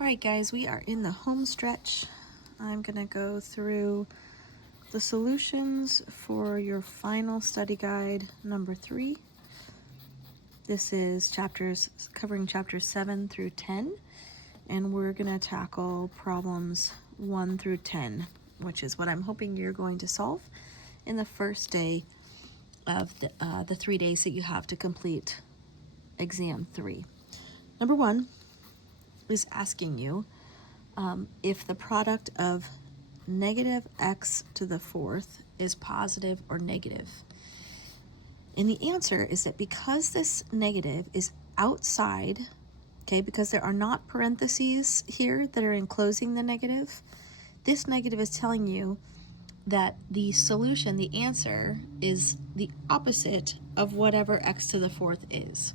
All right, guys, we are in the home stretch. I'm going to go through the solutions for your final study guide number 3. This is covering chapters 7 through 10, and we're going to tackle problems 1 through 10, which is what I'm hoping you're going to solve in the first day of the 3 days that you have to complete exam 3. Number 1 is asking you if the product of negative x to the fourth is positive or negative. And the answer is that because this negative is outside, okay, because there are not parentheses here that are enclosing the negative, this negative is telling you that the solution, the answer, is the opposite of whatever x to the fourth is.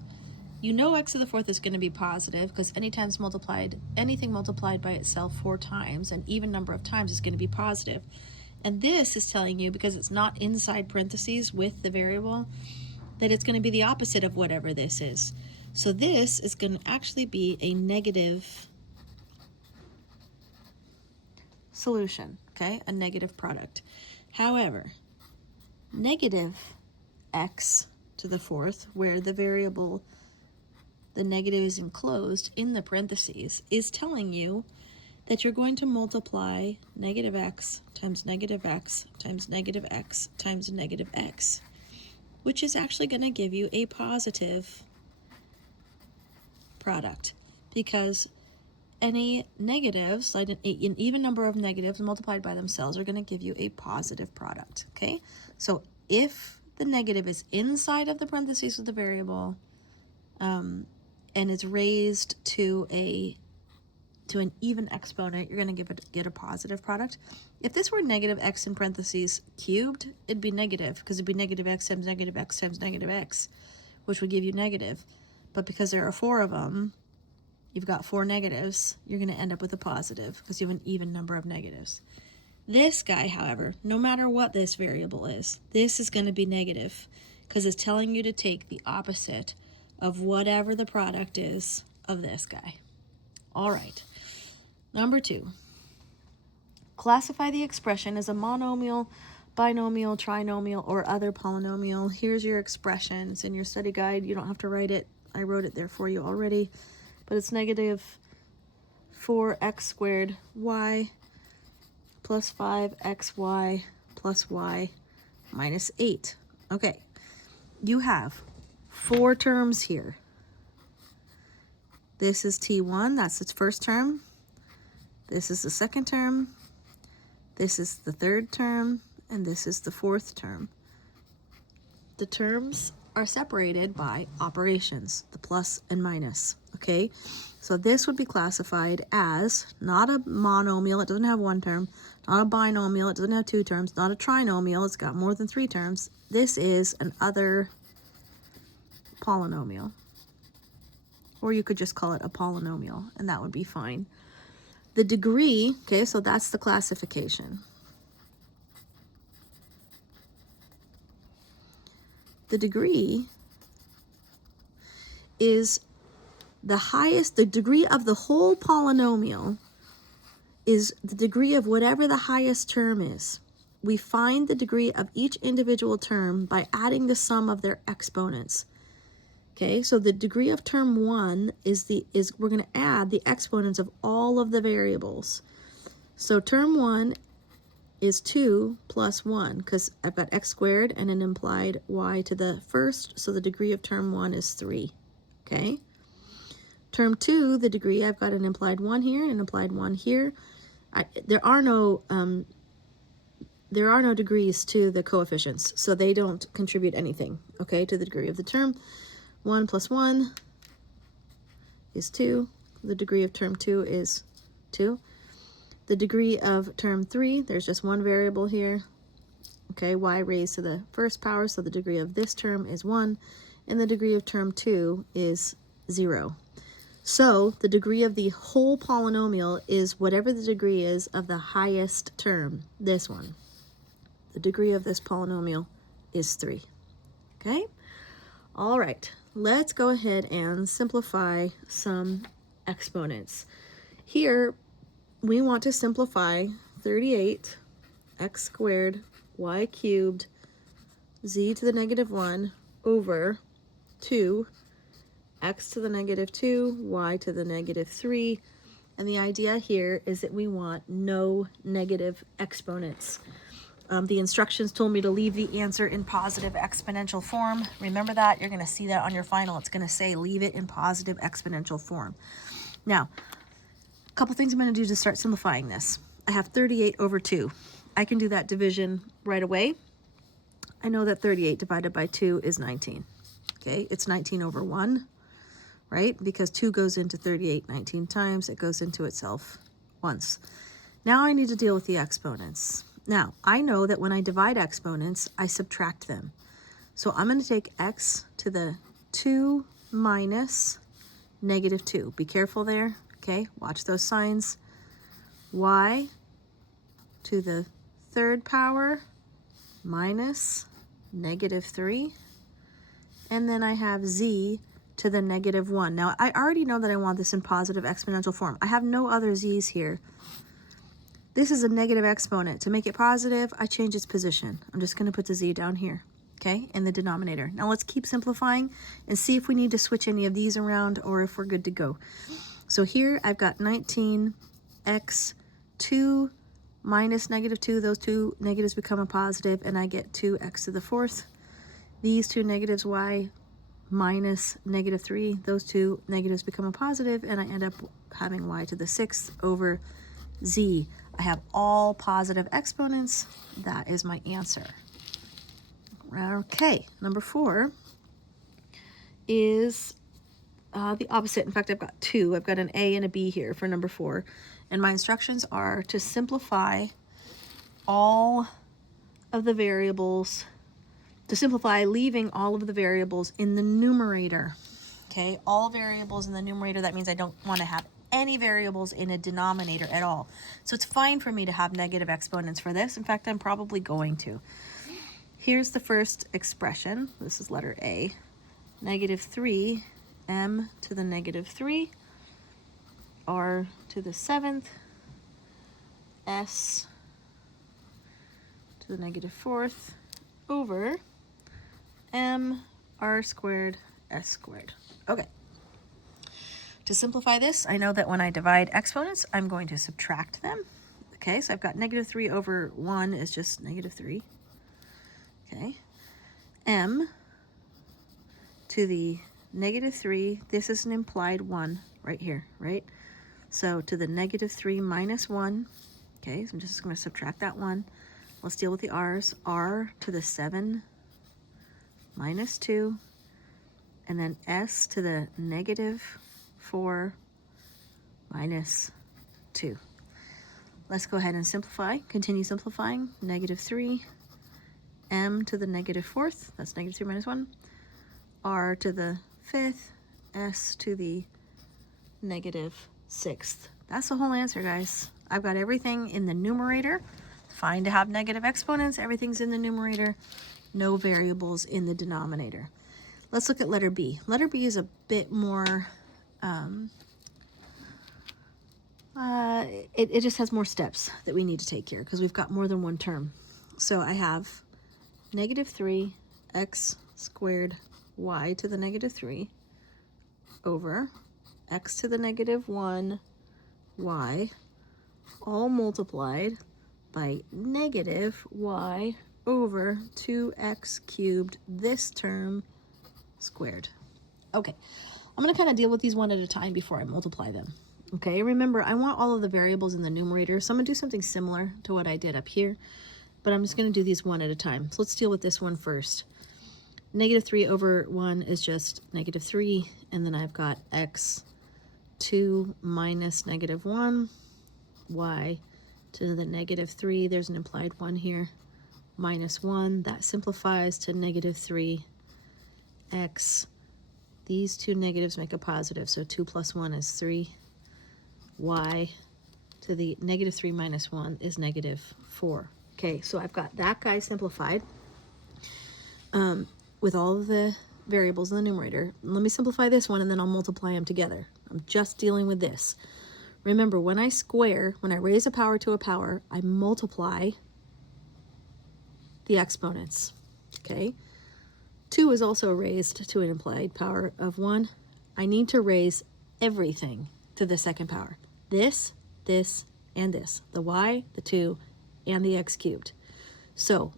You know x to the fourth is going to be positive because anything multiplied by itself 4 times, an even number of times, is going to be positive. And this is telling you, because it's not inside parentheses with the variable, that it's going to be the opposite of whatever this is. So this is going to actually be a negative solution, okay? A negative product. However, negative x to the fourth, where the variable, the negative, is enclosed in the parentheses, is telling you that you're going to multiply negative x times negative x times negative x times negative x, which is actually going to give you a positive product, because any negatives, like an even number of negatives multiplied by themselves, are going to give you a positive product, okay? So if the negative is inside of the parentheses with the variable, and it's raised to an even exponent, you're going to get a positive product. If this were negative x in parentheses cubed, it'd be negative, because it'd be negative x times negative x times negative x, which would give you negative. But because there are 4 of them, you've got 4 negatives, you're going to end up with a positive because you have an even number of negatives. This guy, however, no matter what this variable is, this is going to be negative because it's telling you to take the opposite of whatever the product is of this guy. All right. Number 2. Classify the expression as a monomial, binomial, trinomial, or other polynomial. Here's your expression. It's in your study guide. You don't have to write it. I wrote it there for you already. But it's negative 4x squared y plus 5xy plus y minus 8. Okay. You have 4 terms here. This is T1, that's its first term. This is the second term. This is the third term, and this is the fourth term. The terms are separated by operations, the plus and minus, okay? So this would be classified as not a monomial, it doesn't have 1 term, not a binomial, it doesn't have 2 terms, not a trinomial, it's got more than 3 terms. This is an other polynomial. Or you could just call it a polynomial, and that would be fine. The degree, okay, so that's the classification. The degree is the highest, the degree of the whole polynomial is the degree of whatever the highest term is. We find the degree of each individual term by adding the sum of their exponents. Okay, so the degree of term 1 is we're going to add the exponents of all of the variables. So term 1 is 2 plus 1, because I've got x squared and an implied y to the first, so the degree of term 1 is 3. Okay? Term 2, the degree, I've got an implied 1 here and an implied 1 here. There are no degrees to the coefficients, so they don't contribute anything, okay, to the degree of the term. 1 plus 1 is 2. The degree of term 2 is 2. The degree of term 3, there's just one variable here. Okay, y raised to the first power, so the degree of this term is 1. And the degree of term 2 is 0. So the degree of the whole polynomial is whatever the degree is of the highest term, this one. The degree of this polynomial is 3. Okay? All right, let's go ahead and simplify some exponents. Here, we want to simplify 38 x squared y cubed z to the negative 1 over 2 x to the negative 2 y to the negative 3. And the idea here is that we want no negative exponents. The instructions told me to leave the answer in positive exponential form. Remember that. You're going to see that on your final. It's going to say leave it in positive exponential form. Now, a couple things I'm going to do to start simplifying this. I have 38 over 2. I can do that division right away. I know that 38 divided by 2 is 19. Okay, it's 19 over 1, right? Because 2 goes into 38 19 times. It goes into itself once. Now I need to deal with the exponents. Now, I know that when I divide exponents, I subtract them. So I'm going to take x to the 2 minus negative 2. Be careful there, okay? Watch those signs. Y to the 3rd power minus negative 3. And then I have z to the negative 1. Now, I already know that I want this in positive exponential form. I have no other z's here. This is a negative exponent. To make it positive, I change its position. I'm just going to put the z down here, okay, in the denominator. Now let's keep simplifying and see if we need to switch any of these around or if we're good to go. So here I've got 19x 2 minus negative 2. Those two negatives become a positive, and I get 2x to the 4th. These two negatives, y minus negative 3. Those two negatives become a positive, and I end up having y to the 6th over z. I have all positive exponents. That is my answer. Okay, number 4 is the opposite. In fact, I've got 2. I've got an A and a B here for number 4. And my instructions are to simplify all of the variables, to simplify leaving all of the variables in the numerator. Okay, all variables in the numerator. That means I don't want to have any variables in a denominator at all. So it's fine for me to have negative exponents for this. In fact, I'm probably going to. Here's the first expression. This is letter A. Negative 3 m to the negative 3 r to the 7th s to the negative 4th over m r squared s squared. Okay. To simplify this, I know that when I divide exponents, I'm going to subtract them. Okay, so I've got negative 3 over 1 is just negative 3. Okay. M to the negative 3, this is an implied 1 right here, right? So to the negative 3 minus 1, okay, so I'm just going to subtract that 1. Let's deal with the r's. R to the 7 minus 2, and then s to the negative 4 minus 2. Let's go ahead and simplify. Continue simplifying. Negative 3 m to the negative 4th, that's negative 3 minus 1, r to the 5th, s to the negative 6th. That's the whole answer, guys. I've got everything in the numerator. Fine to have negative exponents. Everything's in the numerator. No variables in the denominator. Let's look at letter B. Letter B is a bit more, it just has more steps that we need to take here because we've got more than one term. So I have negative 3 x squared y to the negative 3 over x to the negative 1 y, all multiplied by negative y over 2x cubed, this term squared. Okay, I'm going to kind of deal with these one at a time before I multiply them. Okay, remember, I want all of the variables in the numerator, so I'm going to do something similar to what I did up here, but I'm just going to do these one at a time. So let's deal with this one first. Negative 3 over 1 is just negative 3, and then I've got x 2 minus negative 1, y to the negative 3, there's an implied 1 here, minus 1, that simplifies to negative 3, x, these two negatives make a positive, so 2 plus 1 is 3, y to the negative 3 minus 1 is negative 4. Okay, so I've got that guy simplified with all of the variables in the numerator. Let me simplify this one and then I'll multiply them together. I'm just dealing with this. Remember, when I square, when I raise a power to a power, I multiply the exponents, okay? 2 is also raised to an implied power of 1. I need to raise everything to the second power. This, and this. The y, the 2, and the x cubed. So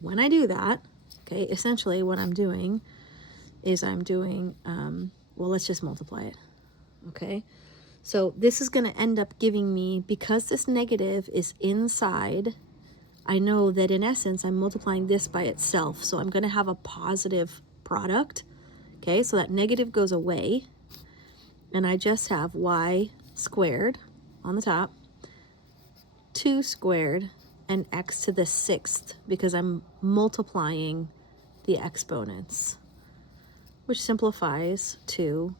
when I do that, okay, essentially what I'm doing is I'm doing, well, let's just multiply it, okay? So this is going to end up giving me, because this negative is inside, I know that in essence I'm multiplying this by itself. So I'm going to have a positive product, okay? So that negative goes away, and I just have y squared on the top, 2 squared, and x to the 6th, because I'm multiplying the exponents, which simplifies to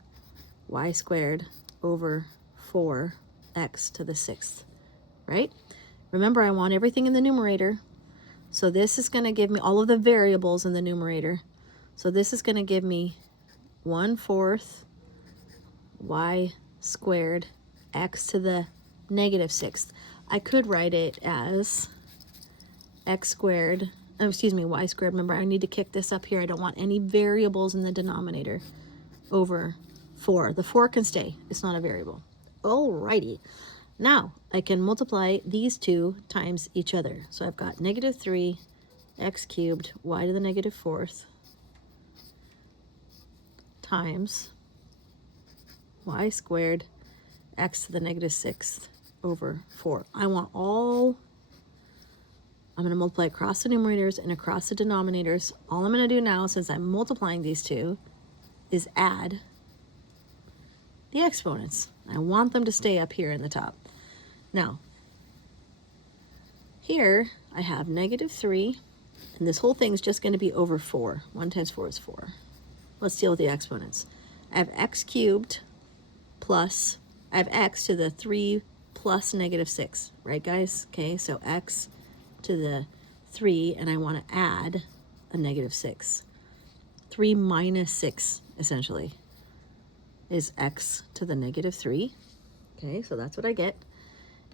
y squared over 4x to the 6th, right? Remember, I want everything in the numerator. So this is going to give me all of the variables in the numerator. So this is going to give me 1/4 y squared x to the negative 6th. I could write it as x squared, oh, excuse me, y squared. Remember, I need to kick this up here. I don't want any variables in the denominator, over 4. The 4 can stay. It's not a variable. Alrighty. Now, I can multiply these two times each other. So I've got negative 3 x cubed y to the negative 4th times y squared x to the negative 6th over 4. I want all, I'm going to multiply across the numerators and across the denominators. All I'm going to do now, since I'm multiplying these two, is add the exponents. I want them to stay up here in the top. Now, here I have negative 3, and this whole thing's just going to be over 4. 1 times 4 is 4. Let's deal with the exponents. I have x cubed plus, I have x to the 3 plus negative 6, right guys? Okay, so x to the 3, and I want to add a negative 6. 3 minus 6, essentially, is x to the negative 3. Okay, so that's what I get.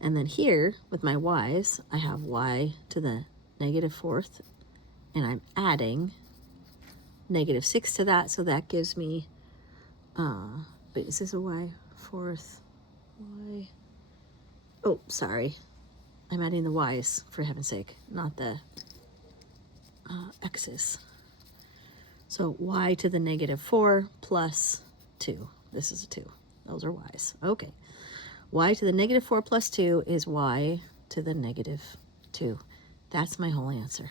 And then here, with my y's, I have y to the negative 4th, and I'm adding negative 6 to that, so that gives me, wait, is this a y 4th? Y, oh, sorry. I'm adding the y's, for heaven's sake, not the x's. So y to the negative 4 plus 2. This is a 2. Those are y's. Okay. Y to the negative 4 plus 2 is y to the negative 2. That's my whole answer.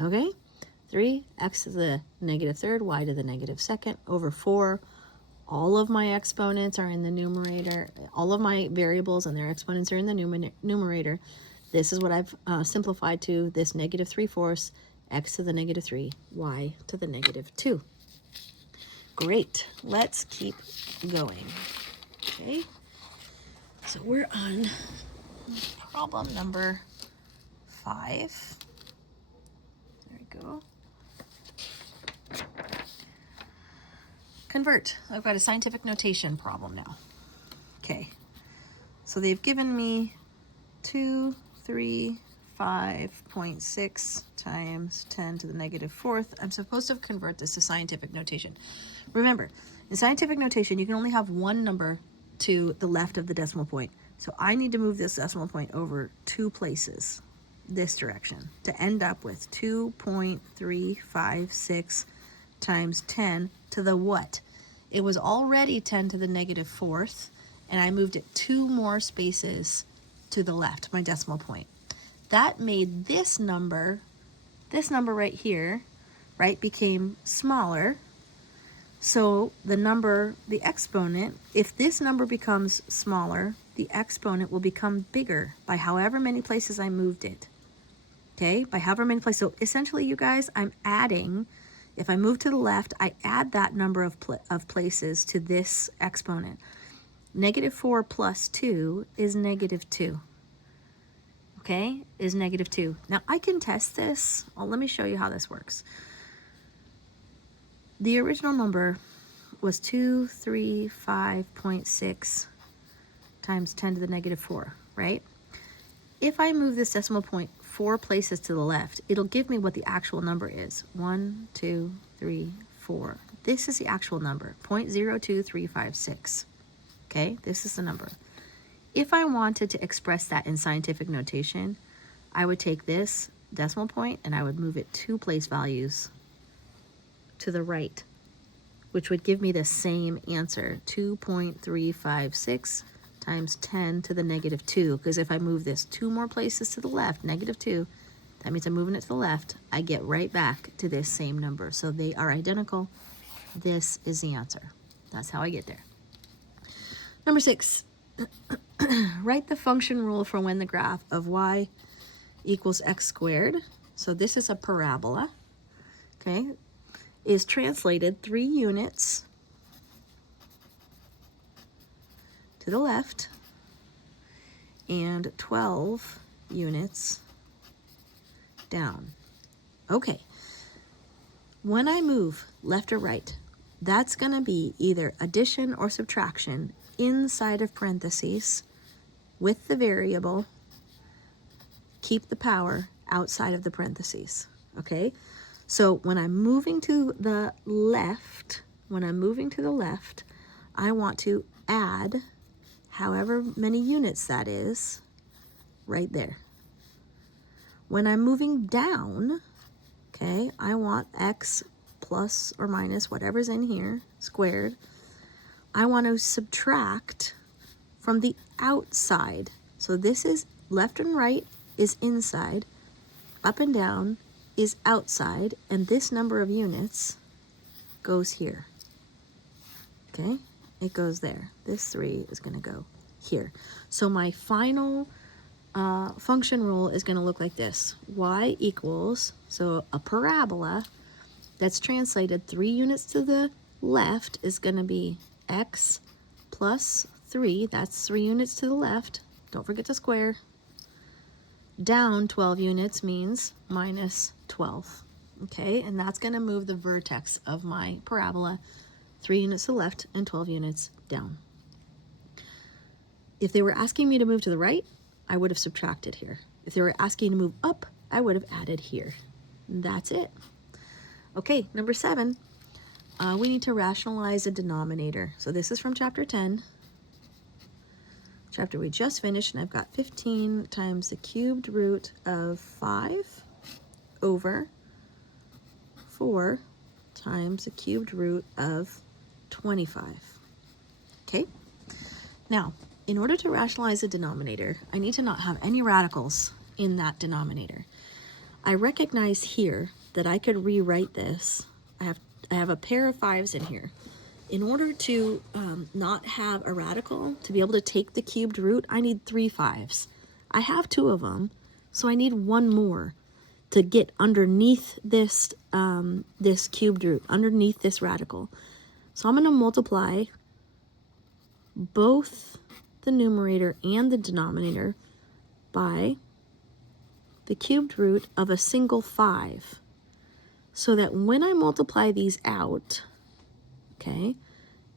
Okay? 3, x to the negative 3rd, y to the negative 2nd, over 4. All of my exponents are in the numerator. All of my variables and their exponents are in the numerator. This is what I've simplified to, this negative 3/4, x to the negative 3, y to the negative 2. Great. Let's keep going. Okay, so we're on problem number 5. There we go. Convert. I've got a scientific notation problem now. Okay, so they've given me 235.6 times 10 to the negative 4th. I'm supposed to convert this to scientific notation. Remember, in scientific notation, you can only have one number to the left of the decimal point. So I need to move this decimal point over 2 places, this direction, to end up with 2.356 times 10 to the what? It was already 10 to the negative 4th, and I moved it 2 more spaces to the left, my decimal point. That made this number right here, right, became smaller. So the number, the exponent, if this number becomes smaller, the exponent will become bigger by however many places I moved it. Okay, by however many places. So essentially, you guys, I'm adding, if I move to the left, I add that number of places to this exponent. Negative 4 plus 2 is negative 2. Okay, is negative 2. Now I can test this. Well, let me show you how this works. The original number was 235.6 times 10 to the negative 4, right? If I move this decimal point 4 places to the left, it'll give me what the actual number is. 1, 2, 3, 4. This is the actual number, 0.02356. Okay, this is the number. If I wanted to express that in scientific notation, I would take this decimal point and I would move it 2 place values to the right, which would give me the same answer, 2.356 times 10 to the negative 2, because if I move this 2 more places to the left, negative 2, that means I'm moving it to the left, I get right back to this same number. So they are identical. This is the answer. That's how I get there. Number 6, write the function rule for when the graph of y equals x squared. So this is a parabola, okay, is translated 3 units to the left and 12 units down. Okay, when I move left or right, that's going to be either addition or subtraction inside of parentheses with the variable. Keep the power outside of the parentheses, okay? So when I'm moving to the left, I want to add however many units that is right there. When I'm moving down, okay, I want x plus or minus whatever's in here squared. I want to subtract from the outside. So this is left and right is inside, up and down is outside, and this number of units goes here. Okay, it goes there. This 3 is going to go here. So my final function rule is going to look like this. Y equals, so a parabola that's translated 3 units to the left is going to be x plus 3. That's 3 units to the left. Don't forget to square. Down 12 units means minus 12. Okay, and that's going to move the vertex of my parabola 3 units to the left and 12 units down. If they were asking me to move to the right, I would have subtracted here. If they were asking to move up, I would have added here. That's it. Okay, number 7, we need to rationalize a denominator. So this is from chapter 10, chapter we just finished, and I've got 15 times the cubed root of 5 over 4 times the cubed root of 25. Okay, now in order to rationalize a denominator, I need to not have any radicals in that denominator. I recognize here that I could rewrite this. I have a pair of 5s in here. In order to not have a radical, to be able to take the cubed root, I need 3 5s. I have 2 of them, so I need 1 more to get underneath this, this cubed root, underneath this radical. So I'm going to multiply both the numerator and the denominator by the cubed root of a single 5, so that when I multiply these out, okay,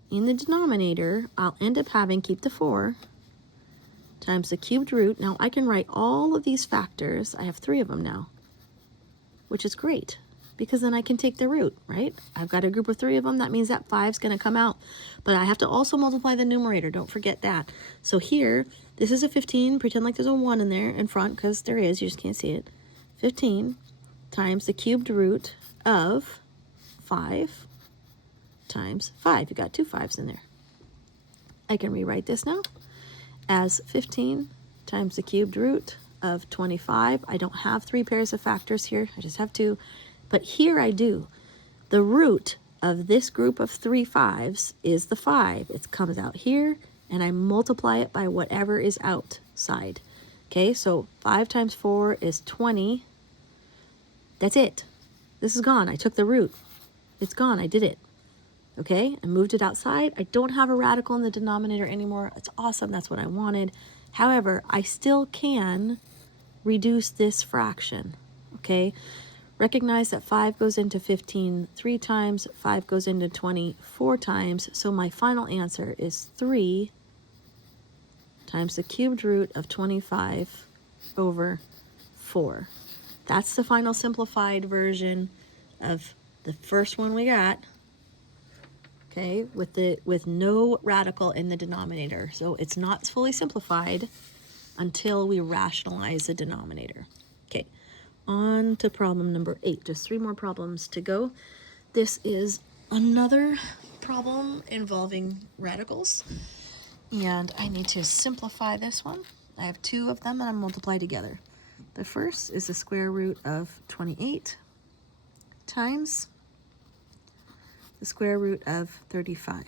in the denominator, I'll end up having, keep the 4, times the cubed root. Now I can write all of these factors. I have 3 of them now, which is great, because then I can take the root, right? I've got a group of 3 of them. That means that 5's going to come out. But I have to also multiply the numerator. Don't forget that. So here, this is a 15. Pretend like there's a 1 in there in front, because there is. You just can't see it. 15 times the cubed root of 5 times 5. You got 2 5s in there. I can rewrite this now as 15 times the cubed root of 25. I don't have 3 pairs of factors here. I just have 2. But here I do. The root of this group of 3 5s is the 5. It comes out here, and I multiply it by whatever is outside. Okay, so 5 times 4 is 20. That's it. This is gone. I took the root. It's gone. I did it. Okay, I moved it outside. I don't have a radical in the denominator anymore. It's awesome. That's what I wanted. However, I still can reduce this fraction. Okay, Recognize that 5 goes into 15 3 times, 5 goes into 20 4 times, so my final answer is 3 times the cubed root of 25 over 4. That's the final simplified version of the first one we got, okay, with no radical in the denominator. So it's not fully simplified until we rationalize the denominator. Okay, on to problem number 8. Just 3 more problems to go. This is another problem involving radicals, and I need to simplify this one. I have 2 of them and I multiply together. The first is the square root of 28 times the square root of 35.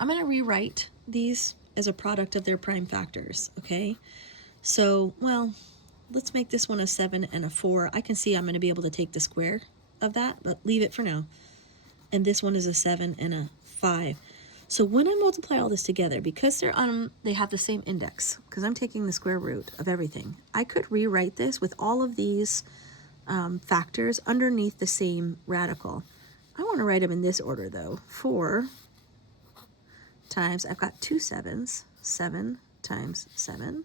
I'm going to rewrite these as a product of their prime factors, okay? So, well, let's make this one a 7 and a 4. I can see I'm going to be able to take the square of that, but leave it for now. And this one is a 7 and a 5. So when I multiply all this together, because they have the same index, because I'm taking the square root of everything, I could rewrite this with all of these factors underneath the same radical. I want to write them in this order, though. 4 times, I've got 2 7s, 7 times 7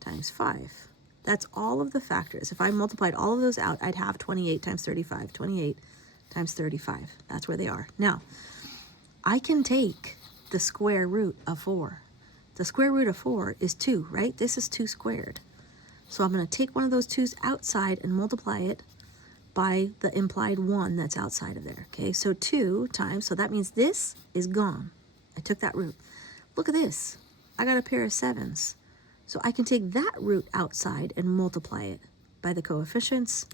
times 5. That's all of the factors. If I multiplied all of those out, I'd have 28 times 35, 28 times 35. That's where they are. Now, I can take the square root of 4. The square root of 4 is 2, right? This is 2 squared. So I'm going to take one of those 2's outside and multiply it by the implied 1 that's outside of there. Okay, so 2 times, so that means this is gone. I took that root. Look at this. I got a pair of 7s. So I can take that root outside and multiply it by the coefficients.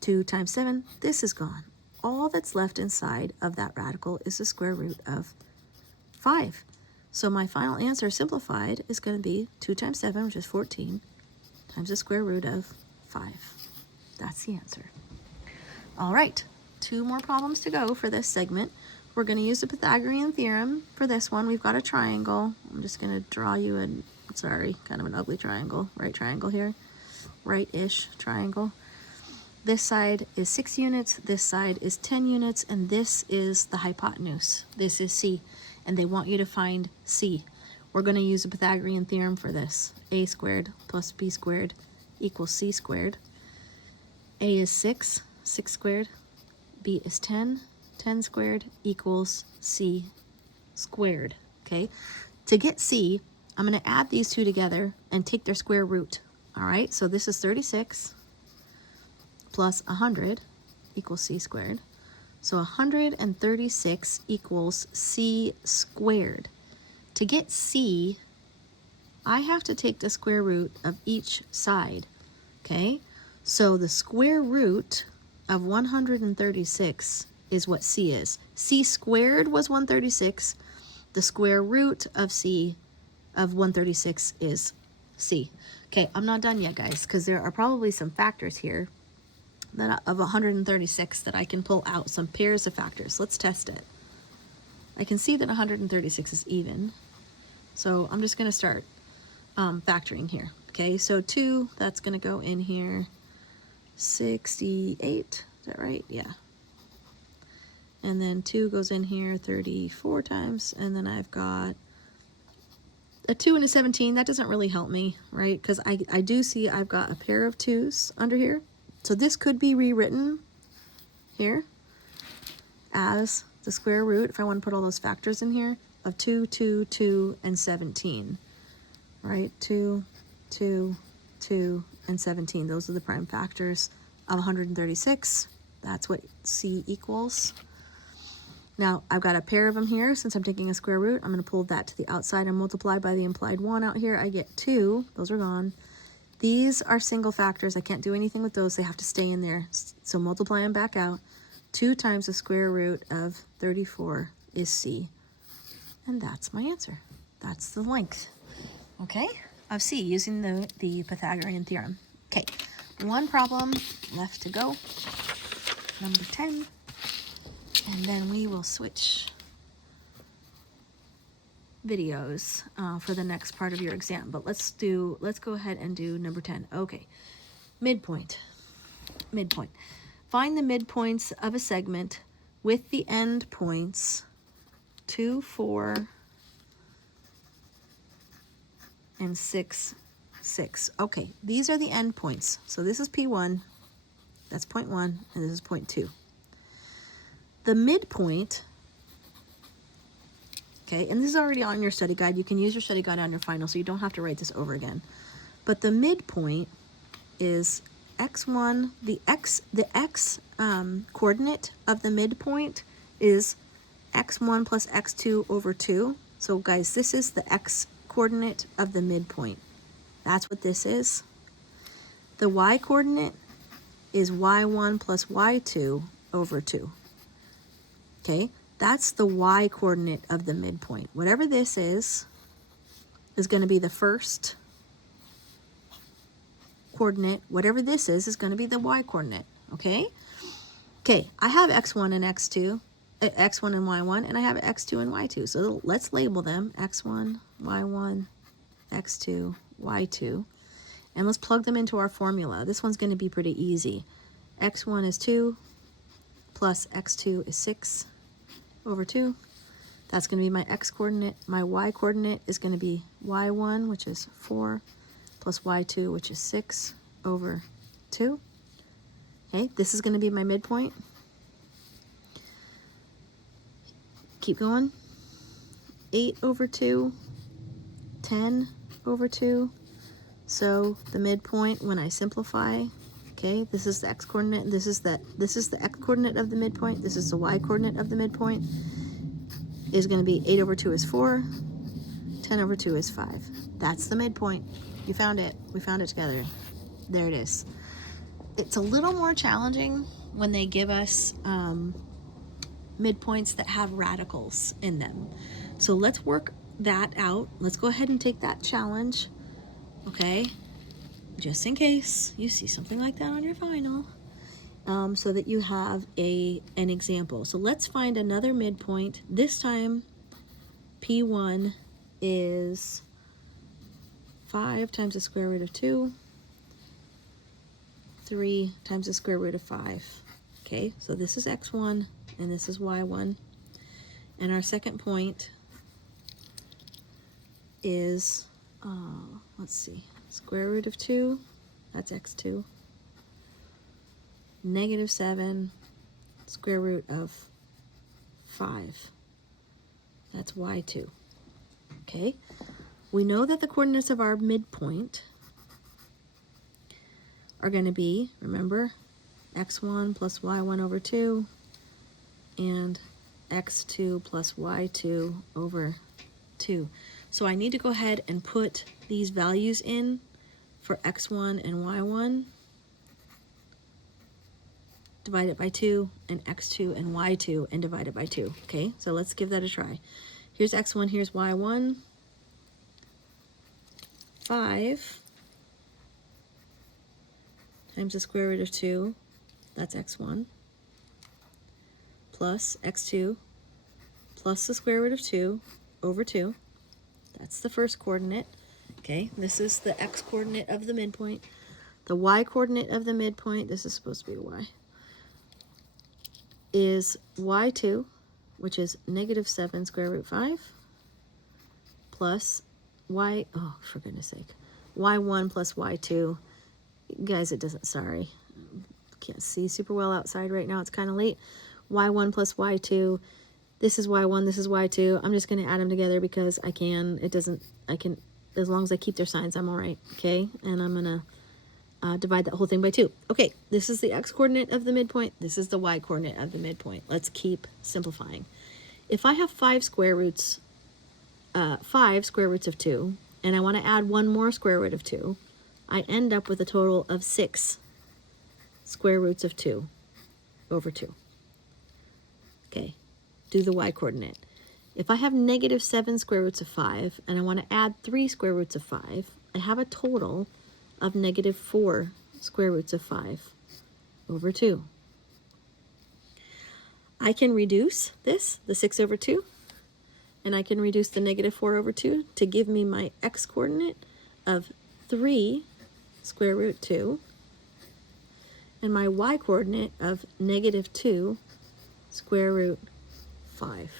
2 times 7, this is gone. All that's left inside of that radical is the square root of 5. So my final answer simplified is going to be 2 times 7, which is 14, times the square root of 5. That's the answer. All right, 2 more problems to go for this segment. We're going to use the Pythagorean theorem for this one. We've got a triangle. I'm just going to draw you kind of an ugly triangle, right triangle here, right-ish triangle. This side is 6 units, this side is 10 units, and this is the hypotenuse. This is C, and they want you to find C. We're going to use the Pythagorean theorem for this. A squared plus B squared equals C squared. A is 6, 6 squared. B is 10, 10 squared equals C squared, okay? To get C, I'm going to add these 2 together and take their square root, all right? So this is 36 plus 100 equals C squared. So 136 equals C squared. To get C, I have to take the square root of each side, okay? So the square root of 136 is what C is. C squared was 136. The square root of C of 136 is C. Okay, I'm not done yet, guys, because there are probably some factors here that of 136 that I can pull out, some pairs of factors. Let's test it. I can see that 136 is even, so I'm just going to start factoring here. Okay, so 2, that's going to go in here. 68, is that right? Yeah. And then 2 goes in here 34 times, and then I've got a 2 and a 17. That doesn't really help me, right? Because I do see I've got a pair of 2's under here. So this could be rewritten here as the square root, if I want to put all those factors in here, of 2, 2, 2, and 17, right? 2, 2, 2, and 17. Those are the prime factors of 136. That's what C equals. Now, I've got a pair of them here. Since I'm taking a square root, I'm going to pull that to the outside and multiply by the implied 1 out here. I get 2. Those are gone. These are single factors. I can't do anything with those. They have to stay in there. So multiply them back out. 2 times the square root of 34 is C. And that's my answer. That's the length, okay, of C using the Pythagorean theorem. Okay, 1 problem left to go. Number 10. And then we will switch videos for the next part of your exam. But let's go ahead and do number 10. Okay, midpoint. midpoint. Find the midpoints of a segment with the end points 2, 4, and 6, 6. Okay, these are the end points. So this is P1, that's point 1, and this is point 2. The midpoint, okay, and this is already on your study guide. You can use your study guide on your final, so you don't have to write this over again. But the midpoint is x1, the x coordinate of the midpoint is x1 plus x2 over 2. So guys, this is the x coordinate of the midpoint. That's what this is. The y coordinate is y1 plus y2 over 2. Okay, that's the y coordinate of the midpoint. Whatever this is going to be the first coordinate. Whatever this is going to be the y coordinate. Okay? Okay, I have x1 and x2, x1 and y1, and I have x2 and y2. So let's label them x1, y1, x2, y2. And let's plug them into our formula. This one's going to be pretty easy. x1 is 2 plus x2 is 6 over 2. That's going to be my x coordinate. My y coordinate is going to be y1, which is 4, plus y2, which is 6 over 2. Okay, this is going to be my midpoint. Keep going. 8 over 2, 10 over 2. So the midpoint, when I simplify, okay, this is the x coordinate, this is the x coordinate of the midpoint, this is the y coordinate of the midpoint, is going to be 8 over 2 is 4, 10 over 2 is 5. That's the midpoint. You found it. We found it together. There it is. It's a little more challenging when they give us midpoints that have radicals in them. So let's work that out. Let's go ahead and take that challenge, okay? Just in case you see something like that on your final, so that you have an example. So let's find another midpoint. This time, P1 is 5 times the square root of 2, 3 times the square root of 5. Okay, so this is x1 and this is y1. And our second point is, let's see, square root of 2, that's x2, negative 7, square root of 5, that's y2. Okay, we know that the coordinates of our midpoint are going to be, remember, x1 plus y1 over 2 and x2 plus y2 over 2. So I need to go ahead and put these values in for x1 and y1, divide it by 2, and x2 and y2, and divide it by 2. Okay, so let's give that a try. Here's x1, here's y1. 5 times the square root of 2, that's x1, plus x2, plus the square root of 2 over 2. That's the first coordinate. Okay, this is the x coordinate of the midpoint. The y coordinate of the midpoint, this is supposed to be y, is y2, which is negative 7 square root 5, plus y, oh, for goodness sake, y1 plus y2. Guys, it doesn't, sorry, can't see super well outside right now, it's kind of late. Y1 plus y2, this is y1, this is y2. I'm just going to add them together because I can. It doesn't, I can, as long as I keep their signs, I'm all right. Okay, and I'm going to divide that whole thing by 2. Okay, this is the x coordinate of the midpoint, this is the y coordinate of the midpoint. Let's keep simplifying. If I have 5 square roots of 2, and I want to add one more square root of 2, I end up with a total of 6 square roots of 2 over 2. Okay, do the y coordinate. If I have negative 7 square roots of 5, and I want to add 3 square roots of 5, I have a total of negative 4 square roots of 5 over 2. I can reduce this, the 6 over 2, and I can reduce the negative 4 over 2 to give me my x coordinate of 3 square root 2, and my y coordinate of -2 square root 5.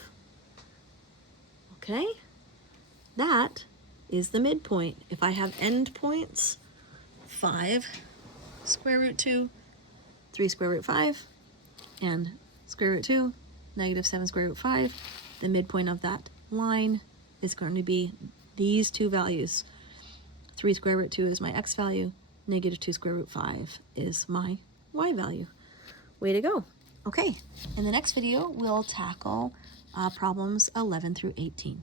Okay? That is the midpoint. If I have endpoints, 5 square root 2, 3 square root 5, and square root 2, -7 square root 5, the midpoint of that line is going to be these two values. 3 square root 2 is my x value, -2 square root 5 is my y value. Way to go. Okay, in the next video, we'll tackle problems 11 through 18.